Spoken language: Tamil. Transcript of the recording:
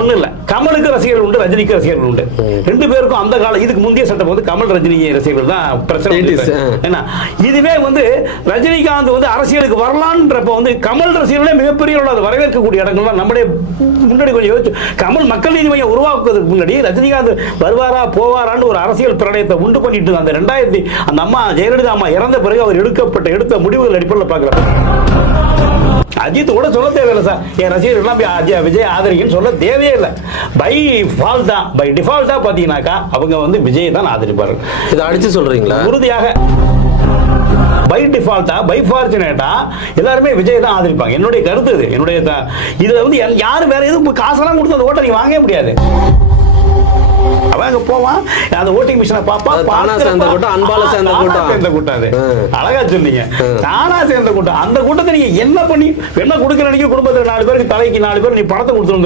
ஒண்ணு இல்ல, கமலுக்கு ரசிகர்கள் உண்டு, ரஜினிக்கு ரசிகர்கள் உண்டு. ரெண்டு பேருக்கும் அந்த காலம் இதுக்கு முந்தைய சட்டம் வந்து கமல் ரஜினி ரசிகர்கள் தான் பிரச்சனை. ஏன்னா இதுவே வந்து ரஜினிகாந்த் வந்து அரசியலுக்கு வரலான்றப்ப வந்து கமல் ரசிகர்களே மிகப்பெரிய வரவேற்கக்கூடிய இடங்கள்லாம் நம்முடைய முன்னாடி கொஞ்சம் யோசிச்சு, கமல் மக்கள் நீதி மையம் உருவாக்குவதற்கு முன்னாடி ரஜினிகாந்த் வருவாரா போவாரான்னு ஒரு அரசியல் பிரளயத்தை உண்டு பண்ணிட்டு அந்த 2000 அந்த அம்மா ஜெயலலிதா அம்மா இறந்த பிறகு அவர் எடுத்த முடிவுகள் அடிப்படையில் பார்க்கிறோம். அஜித் கூட சொல்ல தேவையில்லை சார், என் ரசிகர்கள் விஜய் ஆதரிக்குன்னு சொல்ல தேவையே இல்லை. பை டிஃபால்ட்டா பாத்தீங்கன்னாக்கா அவங்க வந்து விஜய் தான் ஆதரிப்பார்கள். இதை அடிச்சு சொல்றீங்களா? உறுதியாக பை டிஃபால்ட்டா பை ஃபார்ச்சுனேட்டா எல்லாருமே விஜய் தான் ஆதரிப்பாங்க. என்னுடைய கருத்து இது. இதுல வந்து யாரும் வேற எதுவும் காசெல்லாம் கொடுத்து அந்த ஓட்டை நீ வாங்கவே முடியாது. அவங்க போவான், அந்த ஓட்டிங் மிஷினை பாப்பா, தானா சேர்ந்த கூட்டம், அன்பால சேர்ந்த கூட்டம். அது அழகா சொன்னீங்க, தானா சேர்ந்த கூட்டம். அந்த கூட்டத்தை நீங்க என்ன பண்ணி என்ன கொடுக்குற குடும்பத்துல 4 பேருக்கு தலைக்கு 4 பேர் நீ பணத்தை கொடுத்து